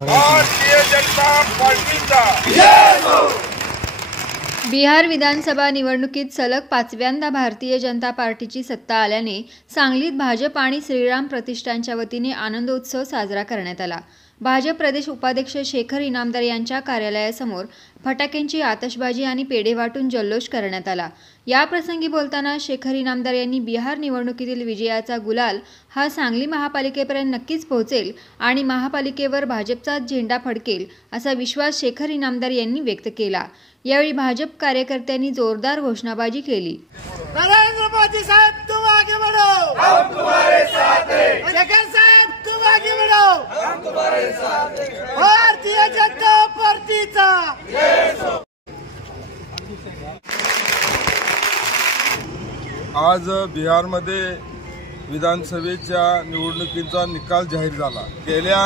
भारतीय जनता पार्टीचा बिहार विधानसभा निवडणुकीत सलग 5व्यांदा भारतीय जनता पार्टीची सत्ता आल्याने सांगलीत भाजप आणि श्रीराम प्रतिष्ठानच्या वतीने आनंदोत्सव साजरा करण्यात आला। भाजप प्रदेश उपाध्यक्ष शेखर इनामदार यांच्या कार्यालयासमोर फटाक्यांची आतषबाजी आणि पेढे वाटून जल्लोष करण्यात आला। या प्रसंगी बोलताना शेखर इनामदार यांनी बिहार निवडणुकीतील विजयाचा गुलाल हा सांगली महापालिकेपर्यंत नक्कीच पोहोचेल आणि महापालिकेवर भाजपचा झेंडा फडकेल असा विश्वास शेखर इनामदार यांनी व्यक्त केला। यावेळी भाजप कार्यकर्त्यांनी जोरदार घोषणाबाजी केली। नरेंद्र मोदी साहब तुम आगे बढ़ो, हम तुम्हारे साथ हैं। शेखर साहब तुम आगे बढ़ो, हम तुम्हारे साथ हैं। भारतीय जनता पार्टीचा आज बिहारमध्ये विधानसभेच्या निवडणुकीचा निकाल जाहीर झाला। गेल्या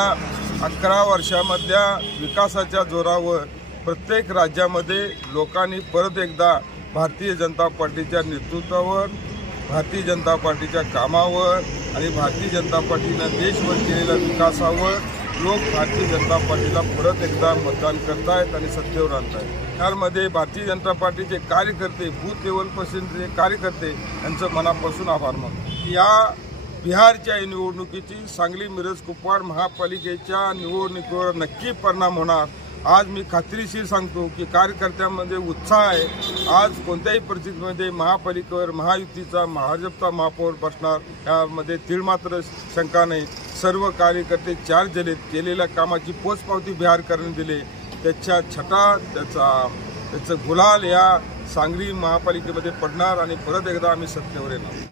11 वर्षांमधल्या विकासाच्या जोरावर प्रत्येक राज्यामध्ये लोकांनी परत एकदा भारतीय जनता पार्टीच्या नेतृत्वावर, भारतीय जनता पार्टीच्या कामावर आणि भारतीय जनता पार्टीने देशभर केलेल्या विकासावर लोक भारतीय जनता पार्टीला परत एकदा मतदान करतायत आणि सत्तेवर आणतायत। बिहारमध्ये भारतीय जनता पार्टीचे कार्यकर्ते, बूथ लेवलपासूनचे कार्यकर्ते यांचं मनापासून आभार मानतो। या बिहारच्या निवडणुकीची सांगली मिरज कुपवाड महापालिकेच्या निवडणुकीवर नक्की परिणाम होणार। आज मी खात्रीशीर सांगतो की कार्यकर्त्यांमध्ये उत्साह आहे। आज कोणत्याही परिस्थितीमध्ये महापालिकेवर महायुतीचा भाजपचा महापौर बसणार यामध्ये तीळ मात्र शंका नाही। सर्व कार्यकर्ते चार्ज झालेत, केलेल्या कामाची पोचपावती बिहारकरांनी दिली, त्याच्या छटा त्याचं गुलाल या सांगली महापालिकेमध्ये पडणार आणि परत एकदा आम्ही सत्तेवर येणार।